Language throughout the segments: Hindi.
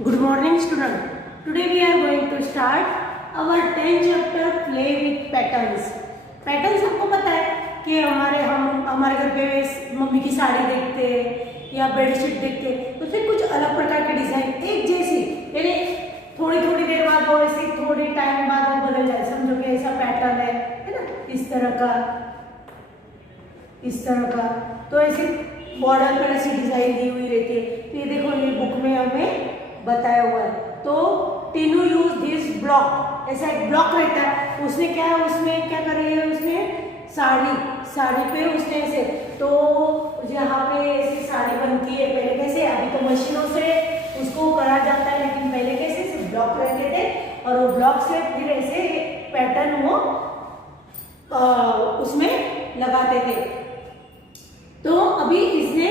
Good morning, student. Today we are going to start our 10th chapter play with patterns. Patterns आपको पता है कि हमारे घर पे मम्मी की साड़ी देखते हैं या बेडशीट देखते हैं तो फिर कुछ अलग प्रकार के डिजाइन एक जैसी यानी थोड़ी थोड़ी देर बाद वो ऐसी थोड़ी टाइम बाद वो बदल जाए। समझो कि ऐसा पैटर्न है ना, इस तरह का तो ऐसे बॉर्डर पर ऐसी डिजाइन दी हुई रहती है। तो ये देखो ये बुक में हमें बताया हुआ है। तो टीनू यूज दिस ब्लॉक, ऐसा एक ब्लॉक रहता है, उसने क्या कर रही है, उसने साड़ी पे उसने ऐसे तो यहाँ पे ऐसी साड़ी बनती है। पहले कैसे, अभी तो मशीनों से उसको करा जाता है, लेकिन पहले कैसे सिर्फ ब्लॉक रहते थे और वो ब्लॉक से फिर ऐसे पैटर्न वो उसमें लगाते थे। तो अभी इसने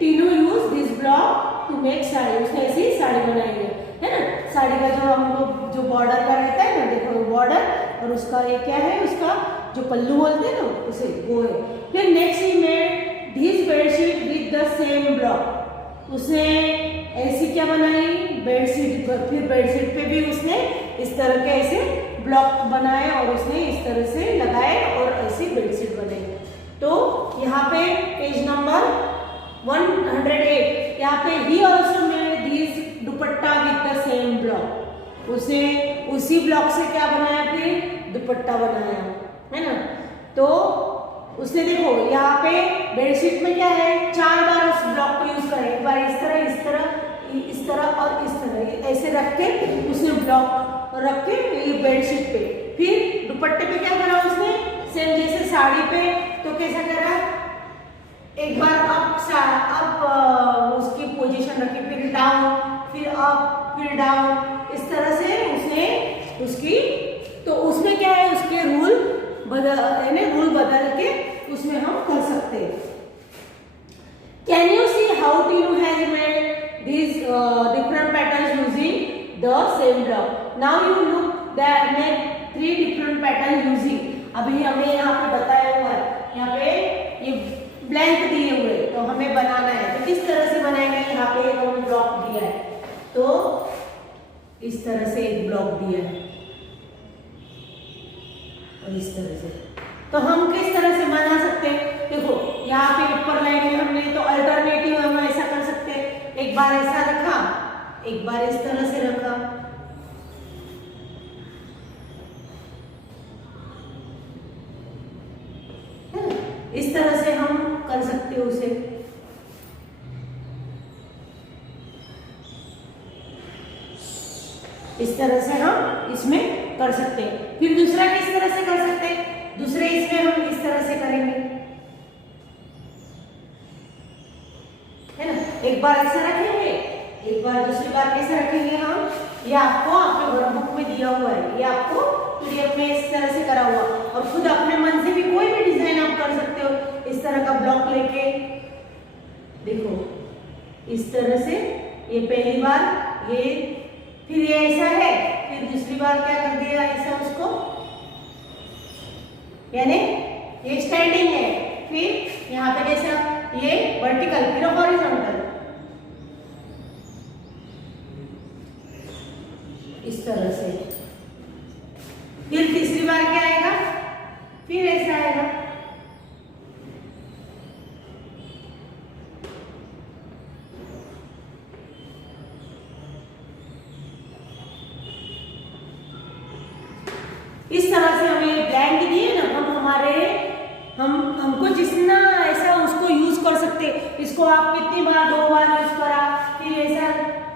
Tinu use this block to make sari, उसने ऐसी साड़ी बनाई है ना। साड़ी का जो हम लोग जो बॉर्डर का रहता है ना, देखो बॉर्डर और उसका ये क्या है, उसका जो पल्लू बोलते हैं ना उसे वो है। फिर next he made this bedsheet with the same block, उसने ऐसी क्या बनाई बेडशीट, फिर बेडशीट पे भी उसने इस तरह के ऐसे ब्लॉक बनाए और उसने इस तरह से लगाए और ऐसी बेडशीट बनाई। तो यहाँ पे पेज नंबर 108 यहाँ पे he also made this dupatta with the same block, उसने उसी ब्लॉक से क्या बनाया, फिर दुपट्टा बनाया है ना। तो उसने देखो यहाँ पे बेडशीट में क्या है, 4 बार उस ब्लॉक को यूज करें, एक बार इस तरह और इस तरह ऐसे रख के उसने ब्लॉक रख के ये बेडशीट पे। फिर दुपट्टे पे क्या करा उसने, सेम जैसे साड़ी पे, तो कैसा करा, एक बार अप उसकी पोजीशन रखी, फिर डाउन, फिर अप, फिर डाउन, इस तरह से उसने उसकी। तो उसमें क्या है, उसके रूल बदल के उसमें हम कर सकते हैं। Can you see how Tinu has made this different patterns using the same block. Now you look that made 3 different pattern using. अभी हमें यहाँ पे बताया हुआ है, यहाँ पे ये ब्लैंक दिए हुए तो हमें बनाना है, तो किस तरह से बनाएंगे। यहाँ पे एक ब्लॉक दिया है, तो इस तरह से एक ब्लॉक दिया है और इस तरह से, तो हम किस तरह से बना सकते हैं। देखो यहाँ पे ऊपर लाइन में हमने तो अल्टरनेटिव हम ऐसा कर सकते हैं, एक बार ऐसा रखा, एक बार इस तरह से रखा, इस तरह से हम कर सकते हो उसे। इस तरह से हम इसमें कर सकते हैं। फिर दूसरा किस तरह से कर सकते हैं, दूसरे इसमें हम इस तरह से करेंगे है ना। एक बार ऐसा रखेंगे, एक बार दूसरी बार कैसे रखेंगे हम, ये आपको आपके वर्कबुक में दिया हुआ है, ये आपको पीडीएफ में इस तरह से करा हुआ। और खुद अपने मन से भी कोई भी डिजाइन आप कर सकते हो, इस तरह का ब्लॉक लेके देखो, इस तरह से ये पहली बार, ये फिर ये ऐसा है, फिर दूसरी बार क्या कर दिया ऐसा उसको, यानी ये स्टैंडिंग है, फिर यहाँ पे कैसा ये वर्टिकल, फिर हॉरिजॉन्टल, इस तरह से। फिर तीसरी बार क्या आएगा, फिर ऐसा आएगा, इस तरह से हमें ब्लैंक दिए ना, हमको जितना ऐसा उसको यूज कर सकते। इसको आप कितनी बार, 2 बार यूज करा, फिर ऐसा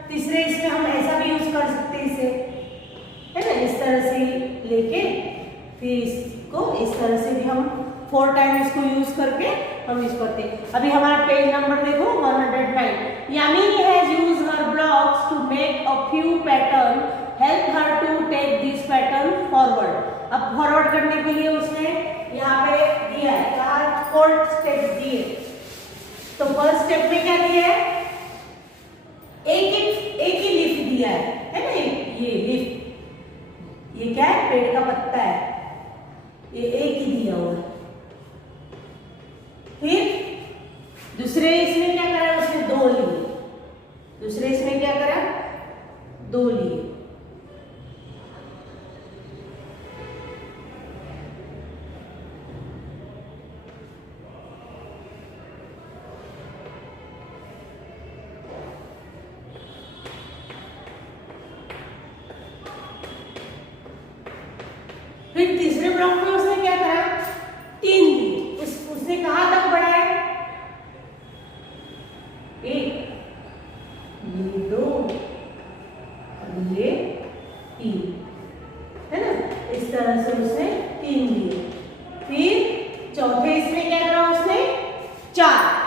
तीसरे इसमें हम ऐसा भी यूज कर सकते इसे है ना, इस तरह से लेके फिर इसको इस तरह से भी हम 4 टाइम इसको यूज करके हम यूज करते हैं। अभी हमारा पेज नंबर देखो 109। Yamini has used her blocks to make a few pattern, help her to take this pattern forward. अब फॉरवर्ड करने के लिए उसने यहाँ पे दिया है, कहा 4 स्टेप दिए। तो फर्स्ट स्टेप में क्या दिया है, एक ही लीफ दिया है ना, ये लीफ, ये क्या है, पेड़ का पत्ता है, ये एक ही दिया हुआ है। फिर दूसरे इसमें क्या करा, उसने 2 लिए, दूसरे इसमें क्या करा, फिर तीसरे ब्लॉक में उसने क्या करा, 3 दिए। उसने कहाँ तक बढ़ाया, 1, ये 2 और ये 3, है ना। इस तरह से उसने 3 दिए। फिर चौथे इसमें क्या करा उसने, 4।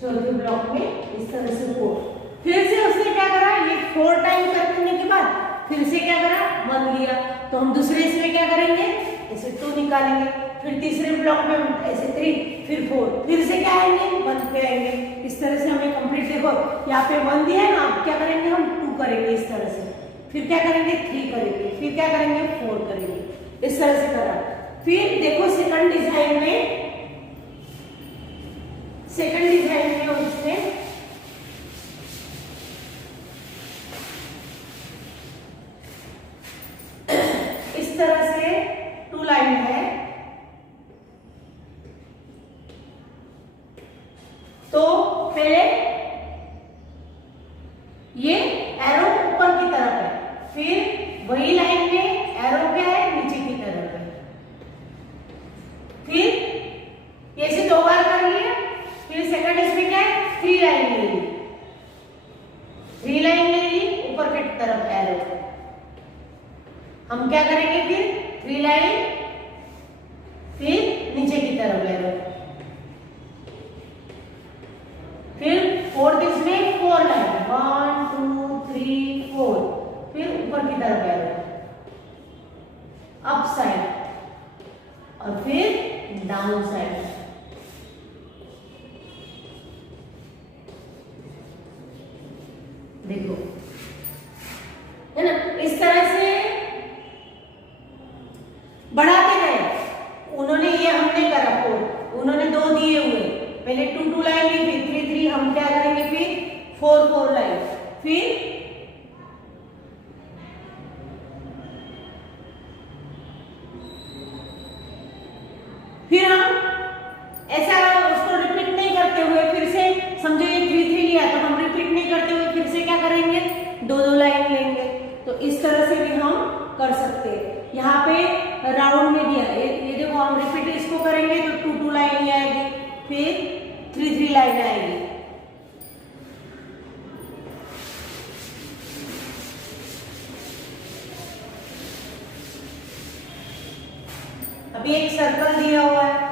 चौथे ब्लॉक में इस तरह से 4। फिर से उसने क्या करा, ये 4 टाइम करने के बाद फिर से क्या करा, 1 लिया। तो हम दूसरे इसमें क्या करेंगे, ऐसे 2 निकालेंगे। फिर तीसरे ब्लॉक में ऐसे 3, फिर 4, फिर से क्या आएंगे, 1 पे आएंगे। इस तरह से हमें कंप्लीट, देखो यहाँ पे 1 दिया है ना, अब क्या करेंगे हम 2 करेंगे इस तरह से। फिर क्या करेंगे, 3 करेंगे। फिर क्या करेंगे, 4 करेंगे। इस तरह से करा। फिर देखो सेकंड डिजाइन में उसने इस तरह से 2 लाइन है, तो पहले ये एरो ऊपर की तरफ है, फिर वही लाइन में एरो क्या है, नीचे की तरफ है। फिर ऐसे 2 बार कर लिया। फिर सेकंड इसमें क्या है, 3 लाइन ले ली, 3 लाइन ले ली, ऊपर की तरफ एरो। हम क्या करेंगे फिर, 3 लाइन, फिर नीचे की तरफ एरो। फिर फोर्थ इसमें 4 लाइन, 1 2 3 4, फिर ऊपर की तरफ एरो, अप साइड और फिर डाउन साइड। देखो, है ना, इस तरह से बढ़ाते गए। उन्होंने ये हमने करा 4, उन्होंने 2 दिए हुए, पहले 2 2 लाइन ली, फिर 3 3, हम क्या करेंगे फिर 4 4 लाइन। फिर हम ऐसा उसको रिपीट नहीं करते हुए, फिर से समझो ये 3 3 लिया, तो हम रिपीट नहीं करते हुए फिर से क्या करेंगे, 2 2 लाइन लेंगे। तो इस तरह से भी हम कर सकते हैं। यहाँ पे राउंड में दिया, ये देखो, हम रिपीट इसको करेंगे तो 2 2 लाइन ही आएगी, फिर 3 3 लाइन आएगी। अभी एक सर्कल दिया हुआ है,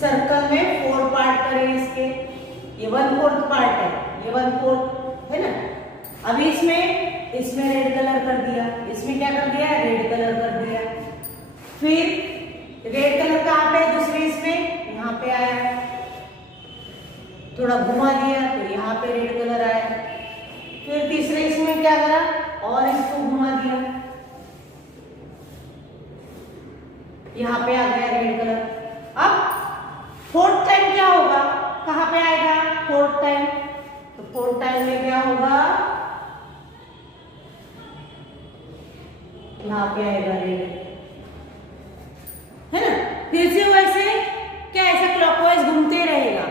सर्कल में 4 पार्ट करें इसके। ये 1/4 पार्ट है, ये 1/4 है ना। अभी इसमें रेड कलर कर दिया, इसमें क्या कर दिया, रेड कलर कर दिया। फिर रेड कलर कहाँ पे, दूसरे इसमें यहाँ पे आया, थोड़ा घुमा दिया तो यहाँ पे रेड कलर आया। फिर तीसरे इसमें क्या करा, और इसको घुमा दिया, यहाँ पे आ गया रेड कलर। अब 4th टाइम क्या होगा, कहाँ पे आएगा 4th टाइम, तो 4th टाइम में क्या होगा, यहाँ पे आएगा रेड, है ना। फिर से वैसे क्या, ऐसा क्लॉकवाइज घूमते रहेगा,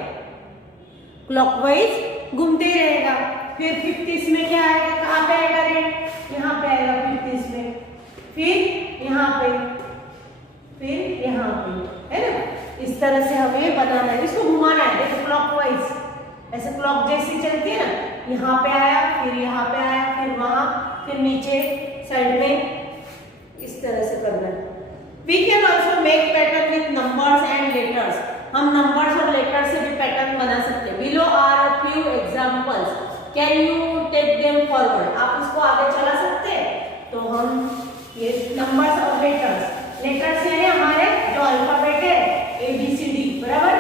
क्लॉकवाइज घूमते रहेगा। फिर 5th इसमें क्या आएगा, कहाँ पे आएगा रेड, यहाँ पे आएगा 5th इसमें, फिर यहाँ पे, फिर यहाँ पे, है ना। इस तरह से हमें बनाना है, इसको घुमाना है। देखो क्लॉकवाइज ऐसे क्लॉक जैसी चलती है ना, यहाँ पे आया, फिर यहाँ पे आया, फिर वहां, फिर नीचे साइड में, इस तरह से करना है। We can also make pattern with numbers and letters. हम नंबर्स और लेटर से भी पैटर्न बना सकते हैं। Below are a few examples. Can you take them forward? आप उसको आगे चला सकते हैं। तो हम ये नंबर्स और लेटर्स यानी हमारे जो अल्फाबेट है ABCD, बराबर,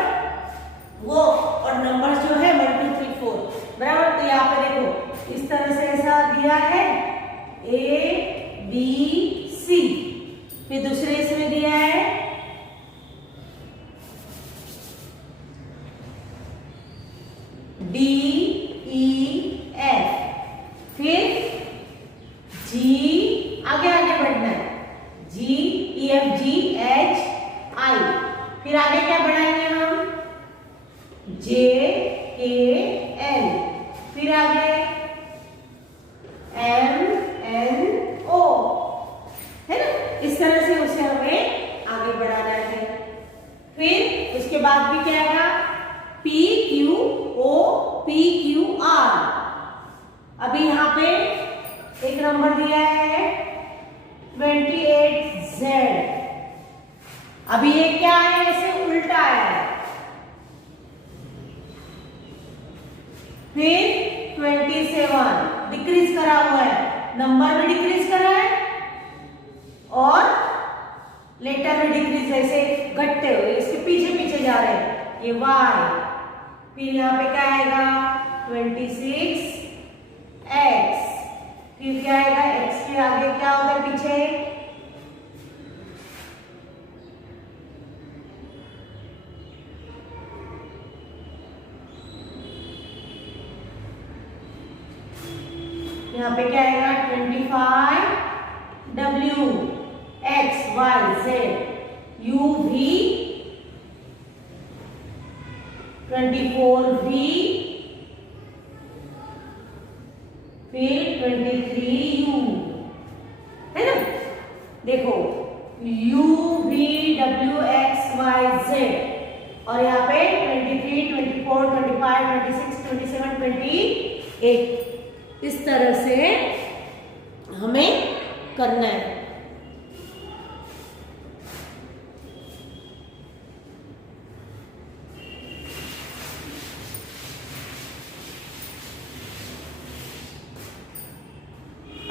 वो, और नंबर्स जो है 1 2 3 4, बराबर। तो यहाँ पे देखो इस तरह से ऐसा दिया है A B KL, फिर आगे MNO, है ना। इस तरह से उसे हमें आगे बढ़ाना है। फिर उसके बाद भी क्या आएगा, PQO PQR। अभी यहाँ पे एक नंबर दिया है 28Z। अभी ये क्या है, इसे उल्टा है। फिर 27 डिक्रीज करा हुआ है, नंबर भी डिक्रीज करा है और लेटर भी डिक्रीज, ऐसे घटते हुए इसके पीछे पीछे जा रहे हैं, ये Y। फिर यहाँ पे क्या आएगा 26X। फिर क्या आएगा, X के आगे क्या होता है पीछे, यहाँ पे क्या आएगा 25W X Y Z U V 24V फिर 23U, है ना। देखो U V W X Y Z और यहाँ पे 23, 24, 25, 26, 27, 28 इस तरह से हमें करना है।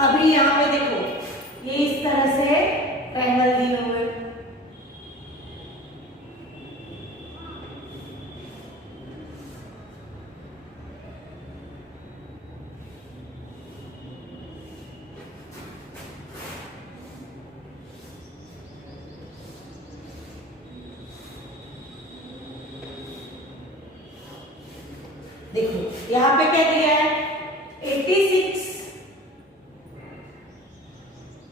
अभी यहाँ पे देखो, ये इस तरह से ट्रायंगल दिए हुए, देखो यहाँ पे क्या दिया है 86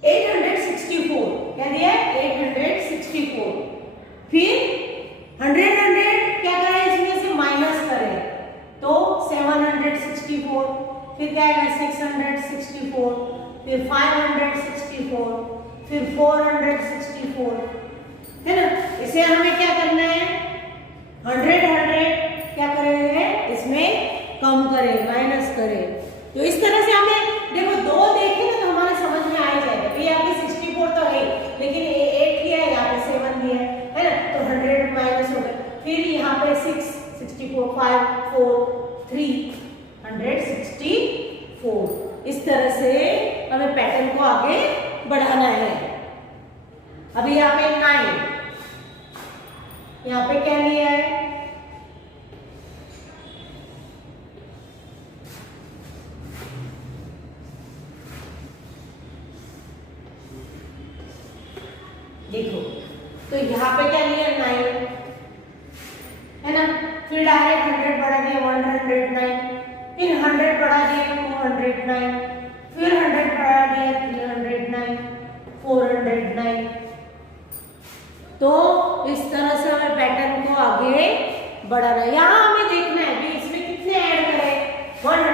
864, क्या दिया है 864। फिर 100 क्या करें, इसमें से माइनस करें तो 764। फिर क्या है 664, फिर 564, फिर 464, है ना। इसे हमें क्या करना है 100 क्या करेंगे, इसमें कम करें, माइनस करें। तो इस तरह से हमें देखो, दो देखें ना तो हमारे समझ में आ जाएगा। ये यहाँ पे 64 तो है, लेकिन 8 किया है, यहाँ पे 7 दिया है ना, तो 100 माइनस हो गया। फिर यहाँ पे 6 64 5 4 3 164। इस तरह से हमें पैटर्न को आगे बढ़ाना है। अभी यहाँ पे 9, यहाँ पे क्या लिया है, देखो तो यहाँ पे क्या लिया 9, है ना। फिर डायरेक्ट 100 बढ़ा दिया 109, फिर 100 बढ़ा दिया 209, फिर 100 बढ़ा दिया 309, 409। तो इस तरह से हमें पैटर्न को आगे बढ़ाना है। यहाँ हमें देखना है कि इसमें कितने ऐड करें, 100 ऐड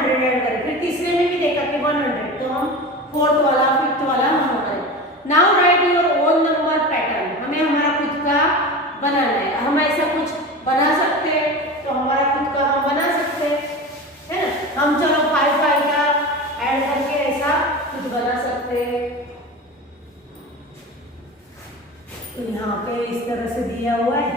करें। फिर तीसरे में भी देखा कि 100, तो हम 4th वाला 5th वाला हम हमारे। Now right your own number pattern, हमें हमारा खुद का बनाना है। हम ऐसा कुछ बना सकते हैं तो हमारा खुद का हम बना सकते हैं, है ना। हम चलो 5 5 का ऐड करके ऐसा कुछ बना सकते हैं। तो यहाँ पे इस तरह से दिया हुआ है,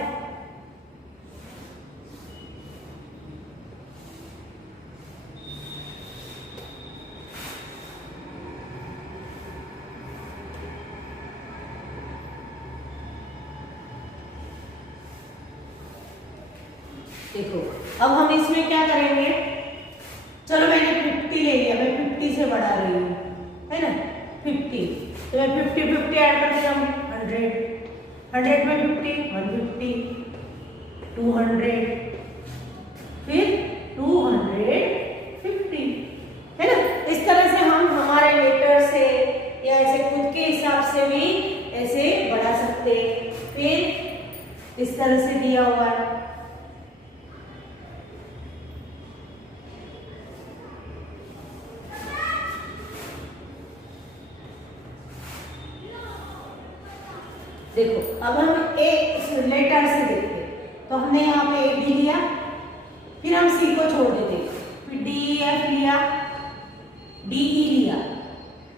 देखो। अब हम इसमें क्या करेंगे, चलो मैंने 50 ले लिया, मैं 50 से बढ़ा रही हूँ, है ना 50, तो मैं 50 50 ऐड कर दिया 100, 100 में 50 150, 200, फिर 250, है ना। इस तरह से हम हमारे लेटर से या ऐसे खुद के हिसाब से भी ऐसे बढ़ा सकते हैं। फिर इस तरह से दिया हुआ है, देखो अब हम ए लेटर से देखते हैं, तो हमने यहाँ पे ए बी लिया, फिर हम सी को छोड़ देते, फिर डी ई एफ लिया, डी ई लिया,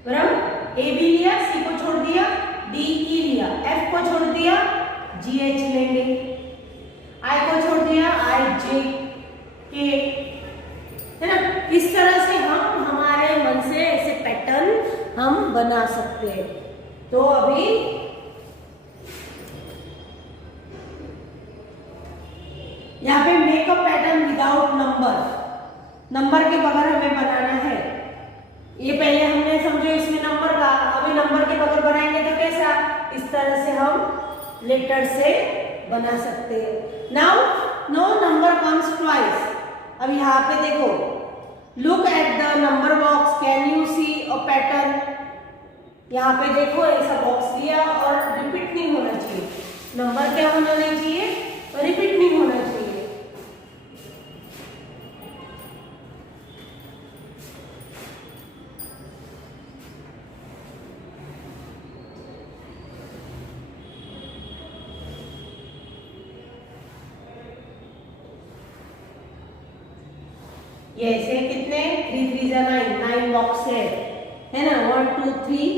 बराबर, ए बी लिया, सी को छोड़ दिया, डी ई लिया, एफ को छोड़ दिया, जी एच लेंगे, आई को छोड़ दिया, आई जे के, है ना। इस तरह से हम हमारे मन से ऐसे पैटर्न हम बना सकते हैं। तो अभी यहाँ पे makeup pattern without number, number के बगैर हमें बनाना है। ये पहले हमने समझो इसमें नंबर का, अभी नंबर के बगैर बनाएंगे तो कैसा, इस तरह से हम लेटर से बना सकते हैं। Now no number comes twice. अब यहाँ पे देखो, look at the number box, can you see a pattern. यहाँ पे देखो ऐसा बॉक्स लिया और रिपीट नहीं होना चाहिए, नंबर क्या होना नहीं चाहिए, रिपीट नहीं होना चाहिए। ये ऐसे कितने 3 3 जा 9 बॉक्स है ना, 1 2 3।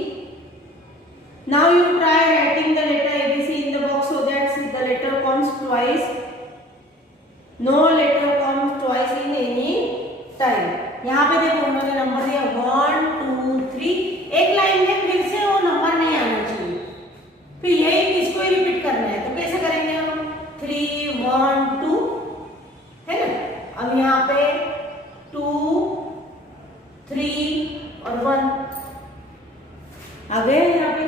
Now you try writing the letter ABC in the box so that the letter comes twice. No letter comes twice in any time. यहाँ पे देखो उन्होंने नंबर दिया 1 2 3, एक लाइन में फिर से वो नंबर नहीं आना चाहिए, फिर यही इसको ही रिपीट करना है। तो कैसे करेंगे हम, 3 1 2, है ना। अब यहाँ पे 2 3 और 1 आ गए। यहाँ पे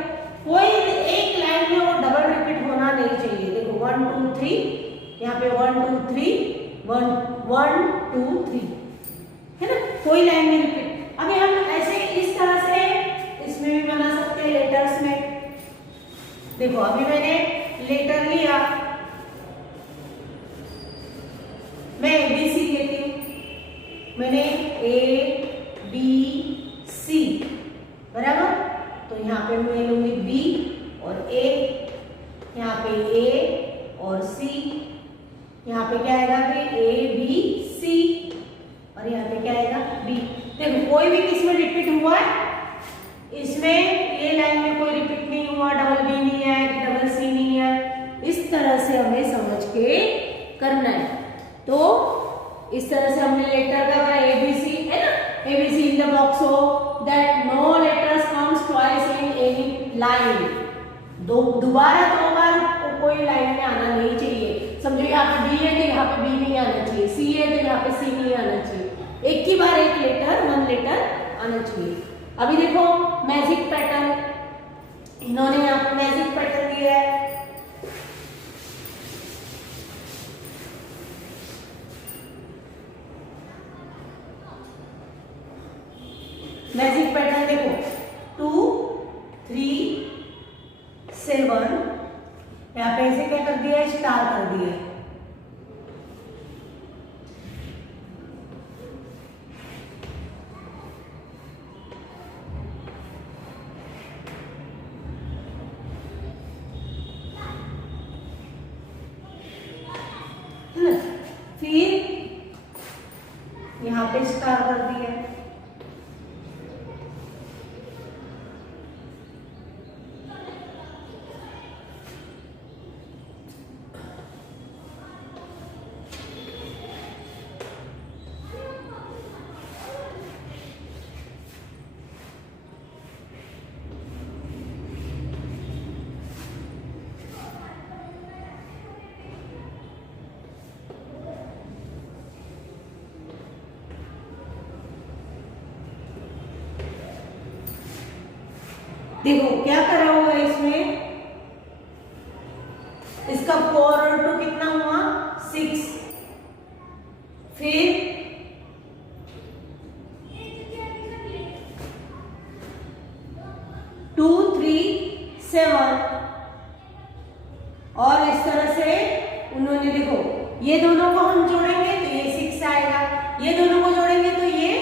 कोई एक लाइन में वो डबल रिपीट होना नहीं चाहिए। देखो 1 2 3, यहाँ पे 1 2 3 1 1 2 3, है ना, कोई लाइन में रिपीट। अभी हम ऐसे इस तरह से इसमें भी बना सकते हैं लेटर्स में। देखो अभी मैंने लेटर लिया, मैं एबीसी लेती हूँ, मैंने ए बी सी, बराबर। तो यहाँ पे मैं लूंगी बी और ए, यहाँ पे ए और सी, यहाँ पे क्या आएगा फिर ए बी सी, और यहाँ पे क्या आएगा बी। देखो कोई भी किसमें रिपीट हुआ है, इसमें ये लाइन में कोई रिपीट नहीं हुआ, डबल बी नहीं है, डबल सी नहीं है। इस तरह से हमें समझ के करना है। तो इस तरह से हमने लेटर का एबीसी, है ना, एबीसी इन द बॉक्स हो that no letters comes twice in any line. दोबारा 2 बार कोई लाइन में आना नहीं चाहिए। समझो यहाँ पे बी है तो यहाँ पे बी नहीं आना चाहिए, सी है तो यहाँ पे सी नहीं आना चाहिए, एक ही बार एक लेटर, 1 लेटर आना चाहिए। अभी देखो मैजिक पैटर्न, इन्होंने यहाँ पे मैजिक पैटर्न दिया है। मैजिक पैटर्न देखो 2 3 7, यहाँ पे ऐसे क्या कर दिया है, स्टार कर दिया है। फिर यहाँ पे स्टार कर दिया है। देखो क्या करा हुआ है इसमें, इसका 4 और 2 कितना हुआ 6, फिर 2 3 7, और इस तरह से उन्होंने देखो ये दोनों को हम जोड़ेंगे तो ये 6 आएगा, ये दोनों को जोड़ेंगे तो ये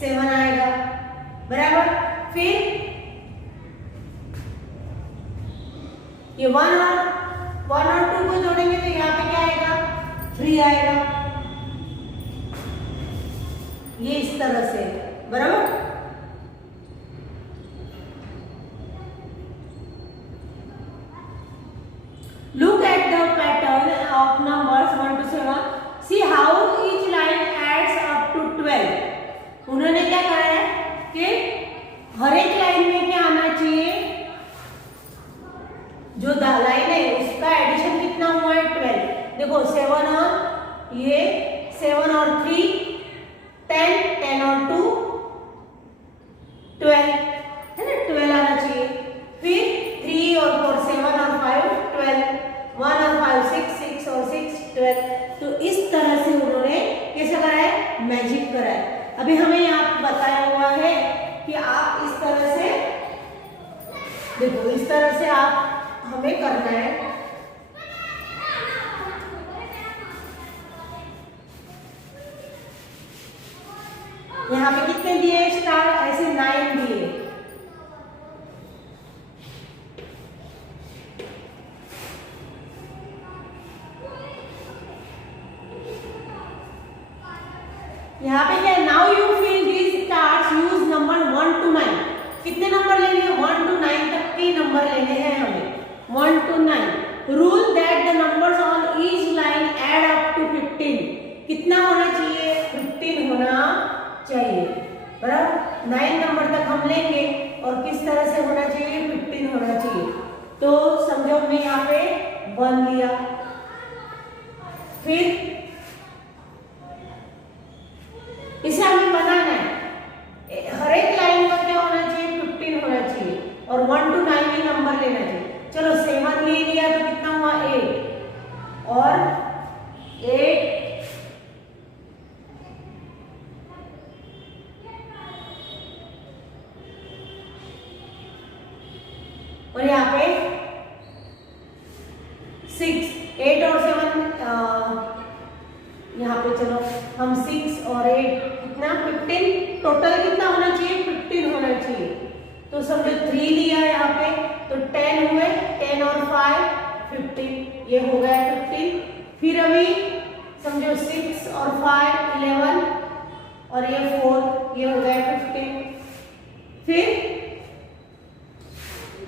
7 आएगा, बराबर। फिर ये 1 और 2 को जोड़ेंगे तो यहाँ पे क्या आएगा 3 आएगा, ये इस तरह से, बराबर। Look at the pattern of numbers 1 to 7. See how each line adds up to 12. उन्होंने क्या करा है कि हर एक लाइन में क्या आना चाहिए, जो लाइन है उसका एडिशन कितना हुआ है 12। देखो 7 और ये 7 और 3 10, 10 और 2 12 है ना, 12 आना चाहिए। फिर 3 और 4 7 और 5 12, 1 और 5 6, 6 और 6 12। तो इस तरह से उन्होंने कैसे करा है, मैजिक करा है। अभी हमें यहाँ बताया हुआ है कि आप इस तरह से देखो, इस तरह से आप हमें करना है। यहाँ पे कितने दिए स्टार, ऐसे 9 दिए। यहाँ पे क्या, now you fill these stars, use number 1 to 9। कितने नंबर लेने हैं, 1 to 9 तक के नंबर लेने हैं हमें, 1 to 9। Rule that the numbers on each line add up to 15। कितना होना चाहिए, 15 होना चाहिए, बराबर। 9 नंबर तक हम लेंगे और किस तरह से होना चाहिए, 15 होना चाहिए। तो समझो हमने यहाँ पे 1 लिया, फिर इसे हमें बनाना है, हर एक लाइन का क्या होना चाहिए, 15 होना चाहिए और 1 to 9 ही नंबर लेना चाहिए। चलो 7 ले लिया तो कितना हुआ 8 और 8 और यहाँ पे 6, 8 और 7 यहाँ पे चलो हम 6 और 8 कितना 15, टोटल कितना होना चाहिए, 15 होना चाहिए। तो समझो 3 लिया यहाँ पे तो 10 हुए, 10 और 5 15, ये हो गया 15। फिर अभी समझो 6 और 5 11 और ये 4, ये हो गया 15। फिर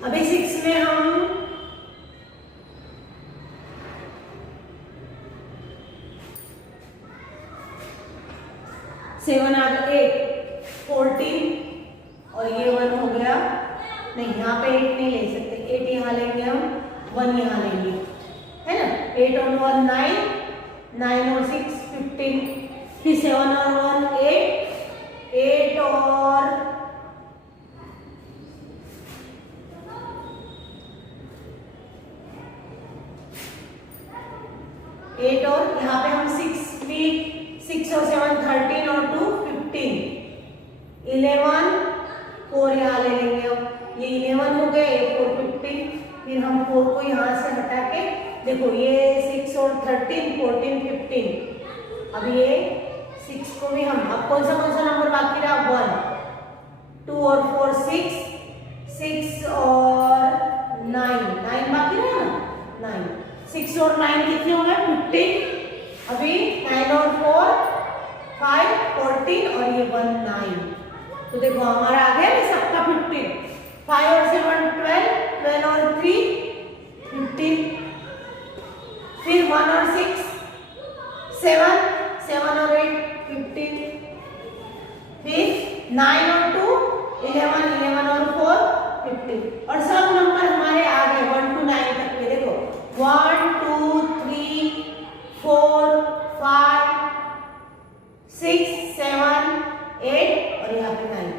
अभी 6 में हम 7 आ गया 8 14 और ये 1 हो गया, नहीं यहाँ पे 8 नहीं ले सकते, 8 यहाँ लेंगे हम, 1 यहाँ लेंगे, है ना। 8 और 1 9, 9 और 6 15, फिर 7 और 1 8, 8 और 8 और यहाँ पे हम 6 भी, 6 और 7 13 और 2 15, 11 4 यहाँ ले लेंगे हम, ये 11 हो गए, ये 4 15। फिर हम 4 को यहाँ से हटा के देखो ये 6 और 13 14 15। अब ये 6 को भी हम, अब कौन सा नंबर बाकी रहा, 1 2 और 4 6, 6 और 9 9 बाकी रहा ना, 9 6 और 9 कितने हो गए 15। अभी 9 और 4 5 14 और ये 1 9। तो देखो हमारा आ गया ना सबका 15। 5 और 7 12, 12 और 3 15, फिर 1 और 6 7, 7 और 8 15, फिर 9 और 2 11, 11 और 4 15। और सब नंबर हमारे आ गए 1 to 9 तक के। देखो 1 2 3 4 5 6 7 8 और यहाँ पे 9,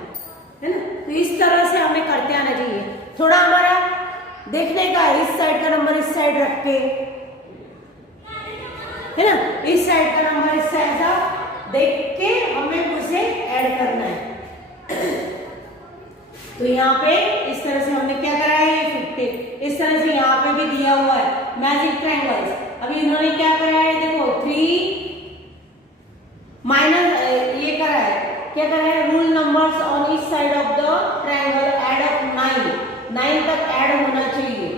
है ना। तो इस तरह से हमें करते आना चाहिए। थोड़ा हमारा देखने का, इस साइड का नंबर इस साइड रख के, है ना, इस साइड का नंबर इस साइड का देख के हमें उसे ऐड करना है। तो यहाँ पे इस तरह से हमने क्या करा है, ये 50। इस तरह से यहाँ पे भी दिया हुआ है मैजिक ट्रायंगल्स। अभी इन्होंने क्या करा है, देखो 3 माइनस ये करा है, क्या करा है, rule numbers on each side of the triangle add up 9 तक ऐड होना चाहिए,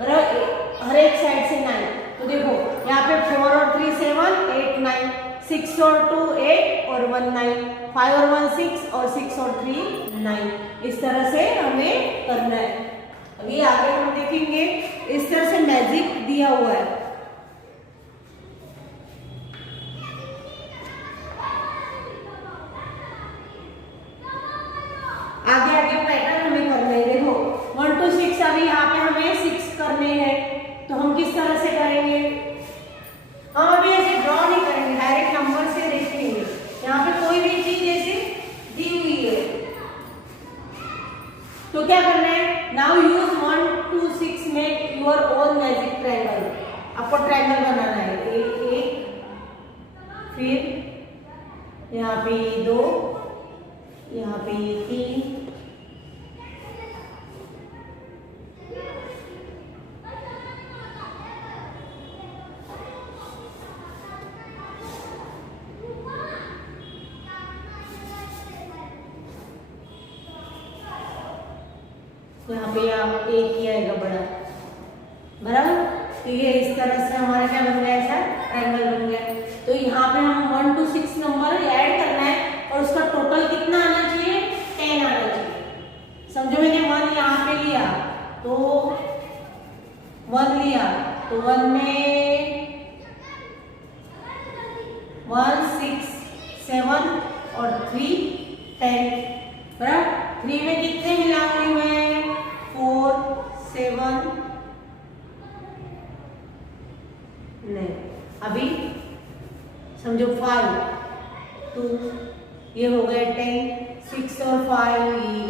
बराबर, हर एक साइड से 9। तो देखो यहाँ पे 4 और 3 7 8 9, 6 और 2 8 और 1 9, 5 और 1 6 और 6 और 3 9। इस तरह से हमें करना है। अभी आगे हम देखेंगे इस तरह से मैजिक दिया हुआ है। आगे आगे पैटर्न हमें करना है। देखो 1 to 6, अभी यहाँ पे हमें 6 करने हैं, तो हम किस तरह से करेंगे? हम अभी ऐसे ड्रॉ नहीं करेंगे, डायरेक्ट नंबर से देखेंगे। यहाँ पे कोई भी चीज ऐसे दी हुई है तो क्या करना है? Now use 1 to 6 make your own magic triangle. आपको ट्रायंगल बनाना है। एक, फिर यहाँ पे 2, यहाँ पे 3, यहाँ पे आप एक ही आएगा बड़ा, बराबर। तो ये इस तरह से हमारा क्या बन गया? ऐसा ट्रायंगल बन गया। तो यहाँ पे हम 1 to 6 नंबर ऐड करना है और उसका टोटल कितना आना चाहिए? 10 आना चाहिए। समझो, मैंने 1 यहाँ पे लिया तो 1 लिया तो 1 में 1 6 7 और 3 10, बराबर। 3 में कितने मिलाऊंगी मैं? 4 7, नहीं, अभी समझो 5 2, ये हो गए 10, 6 और 5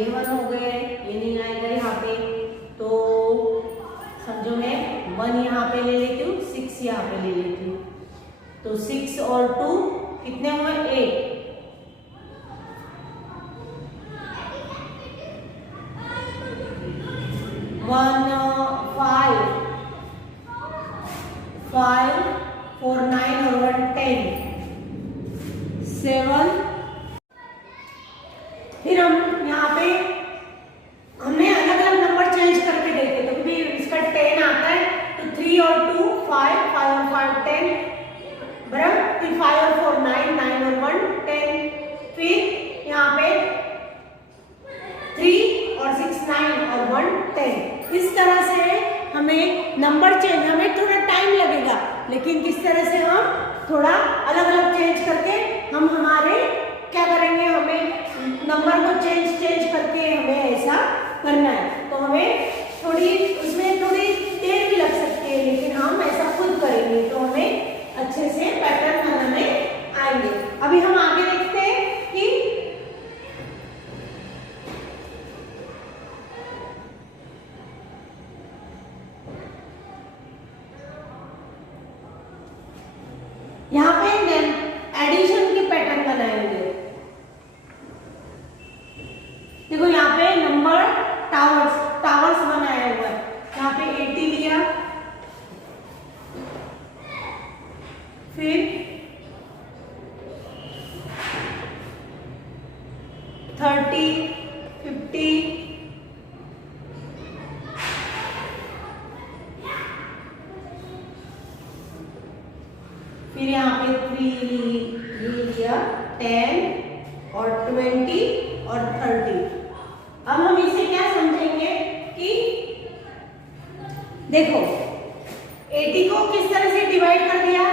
11 हो गए। ये नहीं आएगा यहाँ पे, तो समझो मैं 1 यहाँ पे ले लेती हूँ, 6 यहाँ पे ले लेती हूँ। तो 6 और 2 कितने हुए? 8। 1 5 5 4 9 और 1 10 7। फिर हम यहाँ पे हमने अलग अलग नंबर चेंज करके देखे, तो कभी इसका 10 आता है तो 3 और 2 5, 5 और 5 10, बराबर। फिर 5 और 4 9, 9 और 1 10। फिर यहाँ पे 3 और 6 9 और 1 10। इस तरह से हमें नंबर चेंज, हमें थोड़ा टाइम लगेगा, लेकिन किस तरह से हम थोड़ा अलग अलग चेंज करके हम हमारे क्या करेंगे? हमें नंबर को चेंज करके हमें ऐसा करना है। तो हमें थोड़ी उसमें थोड़ी देर भी लग सकती है, लेकिन हम ऐसा खुद करेंगे तो हमें अच्छे से पैटर्न बनाने आएंगे। अभी हम आगे देखते हैं कि यहाँ पे एडिशन के पैटर्न बनाएंगे। देखो यहाँ पे नंबर टावर्स बनाया हुआ है। यहाँ पे 80 लिया, फिर 30 50 फिर यहाँ पे 3 लिया, 10 और 20 और 30। अब हम इसे क्या समझेंगे कि देखो 80 को किस तरह से डिवाइड कर दिया,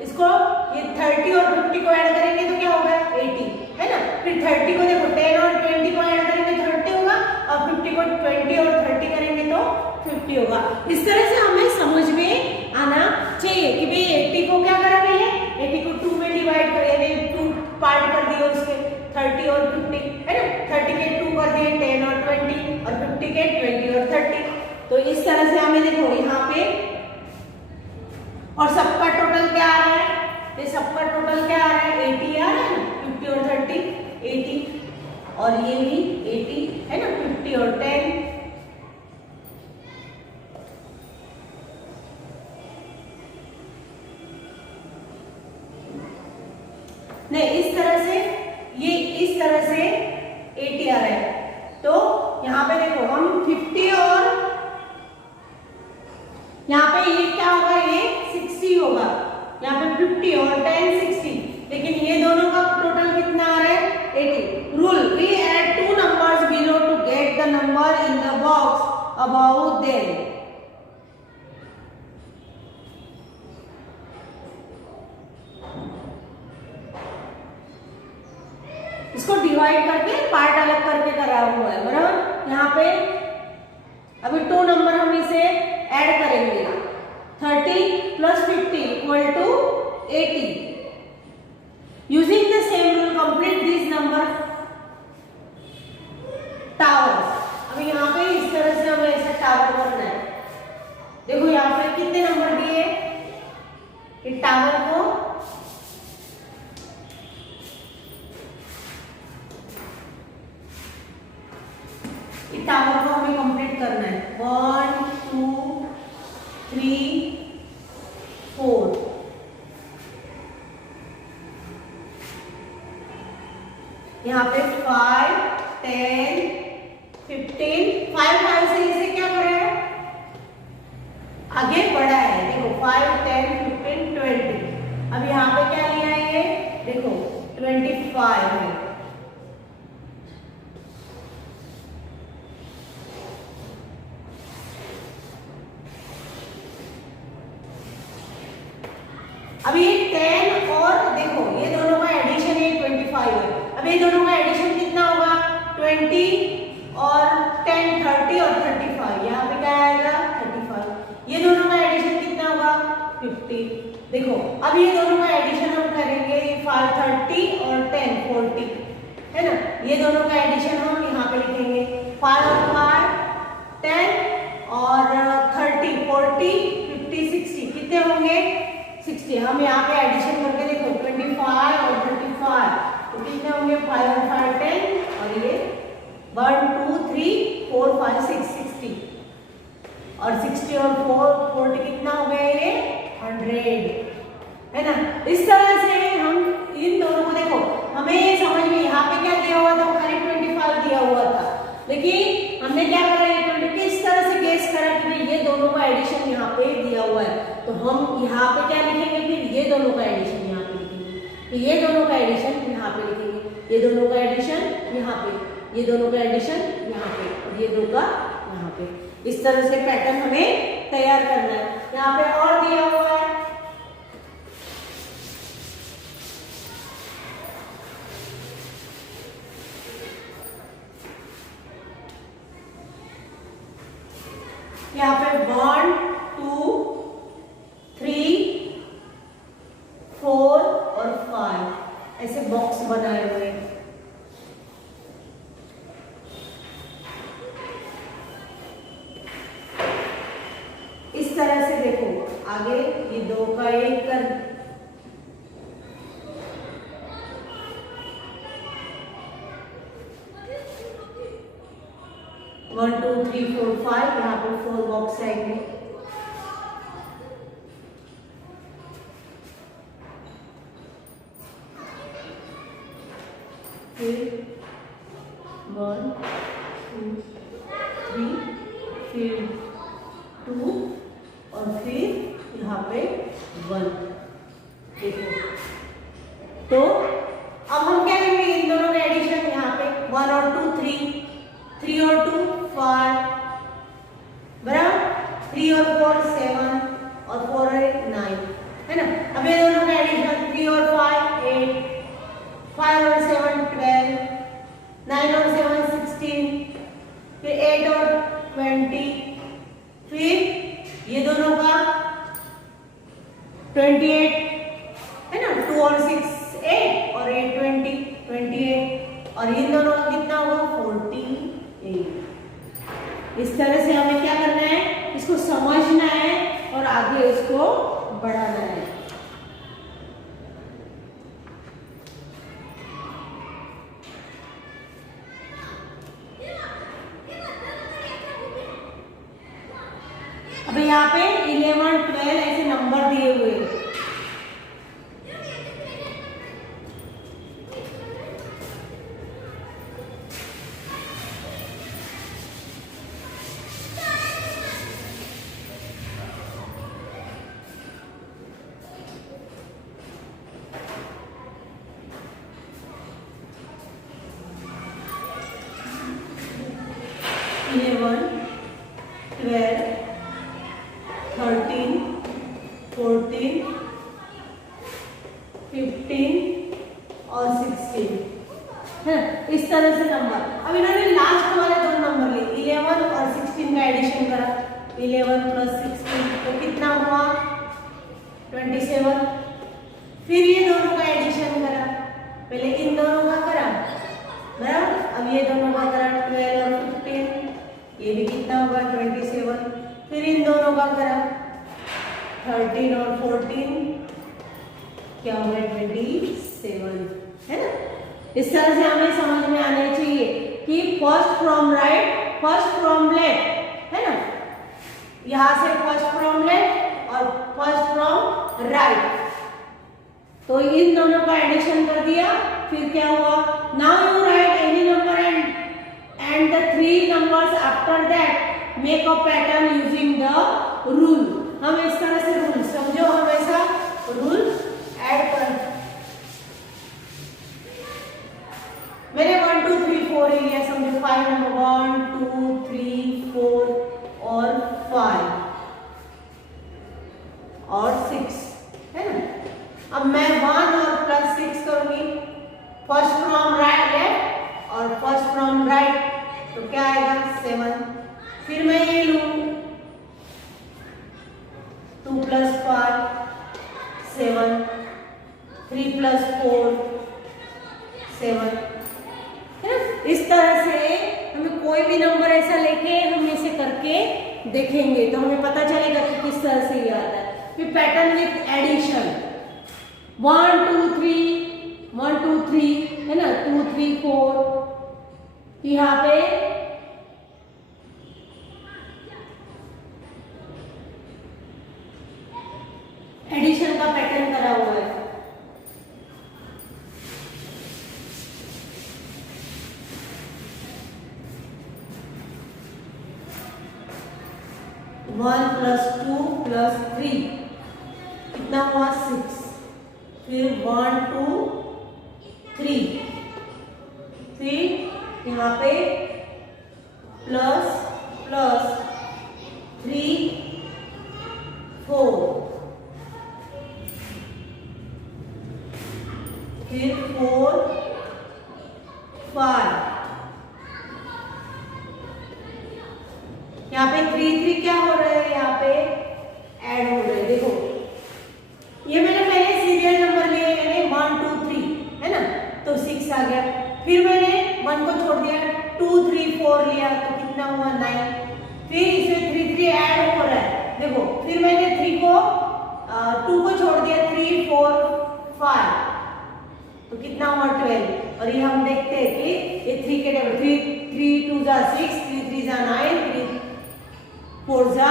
इसको ये 30 और 50 को ऐड करेंगे तो क्या होगा? 80, है ना। फिर 30 को देखो 10 और 20 को ऐड करेंगे 30 होगा, और 50 को 20 और 30 करेंगे तो 50 होगा। इस तरह से हमें समझ में आना चाहिए कि भाई 80 को क्या करा गया है? 80 को 2 में डिवाइड कर, यानी 2 पार्ट कर दिए उसके, 30 और 50, है ना। 30 के 2 कर दिए, 10 और 20, और 50 के 20 और 30। तो इस तरह से हमें देखो यहाँ पे, और सबका टोटल क्या आ रहा है? ये सबका टोटल क्या आ रहा है? 80 आ रहा है ना। 50 और 30 80, और ये भी 80, है ना। 50 और 10, नहीं, इस तरह से, ये इस तरह से 80 आ रहा है। तो यहाँ पे देखो हम 50 और यहाँ पे ये क्या होगा, ये 60 होगा, यहाँ पे 50 और 10 60, लेकिन ये दोनों का टोटल कितना आ रहा है 80। Rule, we add 2 numbers below to get the number in the box about them. इसको डिवाइड करके पार्ट अलग करके करा हुआ है, बराबर। यहाँ पे अभी 2 नंबर हम इसे ऐड करेंगे, 30 plus 50 equal to 80। Using the same rule complete this number tower. अभी यहाँ पे इस तरह से हमें ऐसा टावर करना है। देखो यहाँ पे कितने नंबर दिए, इस टावर को टावर को हमें कंप्लीट करना है, 1 2 3 4। यहाँ पे 5 10 15, 5 से इसे क्या करें, आगे बढ़ा है। देखो 5 10 15 20। अब यहाँ पे क्या लिया है, ये देखो 25 है। अब ये 10 और देखो ये दोनों का एडिशन ये 25 है। अब ये दोनों का एडिशन कितना होगा, 20 और 10 30 और 35। यहाँ पे क्या आएगा 35। ये दोनों का एडिशन कितना होगा 50। देखो अब ये दोनों का एडिशन हम करेंगे, 5 30 और 10 40 है ना। ये दोनों का एडिशन हम यहाँ पे लिखेंगे, 5 और 5 10 और 30 40 50 60 कितने होंगे 60। हम यहाँ पे एडिशन करके देखो 25 और 35 तो कितने होंगे, 5 और 5 10 और ये 1 2 3 4 5 6 60 और 60 और 4 40 कितना हो गया, ये 100 है ना। इस तरह से हम इन दोनों को देखो, हमें ये समझ में यहाँ पे क्या दिया हुआ था, खाली 25 दिया हुआ था, लेकिन हमने क्या करा, ये 20 किस तरह से गेस करा कि ये दोनों का एडिशन यहाँ पे दिया हुआ है। तो हम यहाँ पे क्या लिखेंगे, फिर ये दोनों का एडिशन यहाँ पे लिखेंगे, तो ये दोनों का एडिशन यहाँ पे लिखेंगे, ये दोनों का एडिशन यहाँ पे, ये दोनों का एडिशन यहाँ पे और ये दो का यहाँ पे। इस तरह से पैटर्न हमें तैयार करना है। यहाँ पे और दिया हुआ है, यहाँ पे 1 2 3 4 और 5 ऐसे बॉक्स बनाए हुए हैं। इस तरह से देखो आगे ये दो का एक कर, वन टू थ्री फोर 5, यहाँ पे 4 बॉक्स आएंगे। फिर 1 2 3 फिर 2 और फिर यहाँ पे 1। देखो तो अब हम क्या करेंगे, इन दोनों का एडिशन यहाँ पे 1 और 2 3 और 2 5 बराबर, 3 और 4 7 और 4 और 9 है ना। अब ये दोनों का एडिशन 3 और 5 8 5 और 7 12 9 और 7 16 फिर 8 और 20 फिर ये दोनों का 28 है ना, 2 और 6 8 और 8 20 28 और इन दोनों का कितना होगा 48। इस तरह से हमें क्या करना है, इसको समझना है और आगे इसको बढ़ाना है। अब यहाँ पे 11 12 ऐसे नंबर दिए हुए हैं। 11, 12, 13, 14, 15 और 16 है। इस तरह से नंबर, अब इन्होंने लास्ट वाले दो नंबर लिए 11 और 16 का एडिशन करा, 11 प्लस 16 तो कितना हुआ 27। फिर ये दोनों का एडिशन करा, पहले इन दोनों का करा बराबर, अब ये दोनों का करा 12 और 15, ये भी कितना होगा 27। फिर इन दोनों का करा 13 और 14 क्या होगा 27 है ना। इस तरह से हमें समझ में आने चाहिए कि first from right first from left है ना, यहां से फर्स्ट फ्रॉम लेफ्ट और फर्स्ट फ्रॉम राइट, तो इन दोनों का एडिशन कर दिया। फिर क्या हुआ, now you right any number and the 3 numbers after that make a pattern using the rule. हम इस तरह से रूल समझो, हमेशा रूल ऐड कर, मैंने 1 2 3 4 लिया, समझो 5 नंबर 1 2 3 4 और 5 और 6 है ना। अब मैं 1 और प्लस 6 करूंगी, फर्स्ट फ्रॉम राइट लेफ्ट और फर्स्ट फ्रॉम राइट, तो क्या आएगा 7। फिर मैं ये लूं 2 प्लस 5 7, 3 प्लस 4 7 है ना। इस तरह से हमें कोई भी नंबर ऐसा लेके हम इसे करके देखेंगे तो हमें पता चलेगा कि किस तरह से ये आता है। फिर पैटर्न विथ एडिशन 1 2 3 है ना, 2 3 4, यहाँ पे एडिशन का पैटर्न करा हुआ है। वन प्लस 2 प्लस 3 कितना हुआ 6, फिर 1 2 3, फिर यहाँ पे प्लस प्लस 3 4, फिर 4 5, यहाँ पे 3 3 क्या हो रहा है, यहाँ पे ऐड हो रहा है। देखो ये मैंने पहले सीरियल नंबर लिए, यानी 1 2 3 है ना, तो 6 आ गया। फिर मैंने 1 को छोड़ दिया, 2 3 4 लिया तो कितना हुआ 9। फिर इसमें 3 3 ऐड हो रहा है, देखो फिर मैंने 3 को 2 को छोड़ दिया, 3 4 5 तो कितना हुआ 12। और ये हम देखते हैं कि ये 3 के टेबल 3 2 जा 6, 3 3 जा 9, 3 4 जा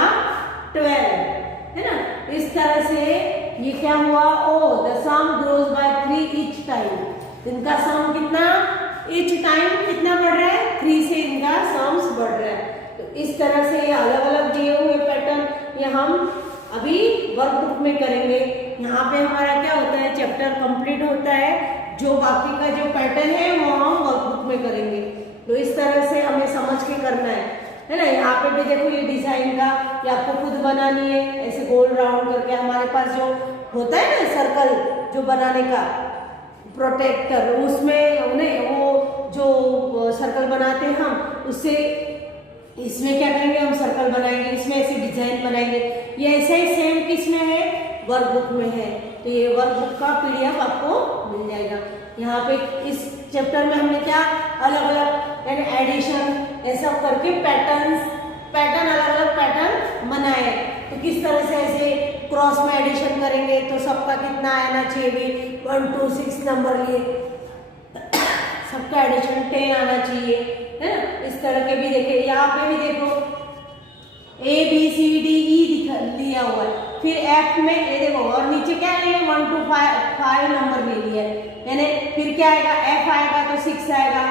12 है ना। इस तरह से ये क्या हुआ, oh the sum grows by 3 each time, इनका सम कितना ईच टाइम कितना बढ़ रहा है 3 से इनका सम्स बढ़ रहा है। तो इस तरह से ये अलग अलग दिए हुए पैटर्न ये हम अभी वर्कबुक में करेंगे। यहाँ पे हमारा क्या होता है, चैप्टर कंप्लीट होता है, जो बाकी का जो पैटर्न है वो हम वर्कबुक में करेंगे। तो इस तरह से हमें समझ के करना है ना। यहाँ पे भी देखो ये डिजाइन का ये आपको खुद बनानी है, ऐसे गोल राउंड करके। हमारे पास जो होता है ना सर्कल जो बनाने का प्रोटेक्टर, उसमें उन्हें वो जो सर्कल बनाते हैं हम, उससे इसमें क्या करेंगे हम सर्कल बनाएंगे, इसमें ऐसे डिजाइन बनाएंगे। ये ऐसे ही सेम किसमें है, वर्कबुक में है। तो ये वर्कबुक का PDF आपको मिल जाएगा। यहाँ पे इस चैप्टर में हमने क्या अलग अलग यानी एडिशन ऐसा करके पैटर्न अलग अलग पैटर्न बनाए। तो किस तरह से ऐसे क्रॉस में एडिशन करेंगे तो सबका कितना आना चाहिए, 1 2 6 नंबर लिए सबका एडिशन 10 आना चाहिए है ना। इस तरह के भी देखिए, यहाँ पे भी देखो ABCDE लिया हुआ है, फिर F में ये देखो, और नीचे क्या लिया 1 2 5 नंबर ले लिया है, यानी फिर क्या आएगा F आएगा तो 6 आएगा,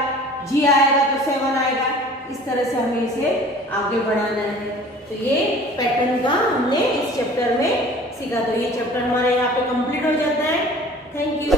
G आएगा तो 7 आएगा। इस तरह से हमें इसे आगे बढ़ाना है। तो ये पैटर्न का हमने इस चैप्टर में सीखा। तो ये चैप्टर हमारे यहाँ पे कंप्लीट हो जाता है। Thank you.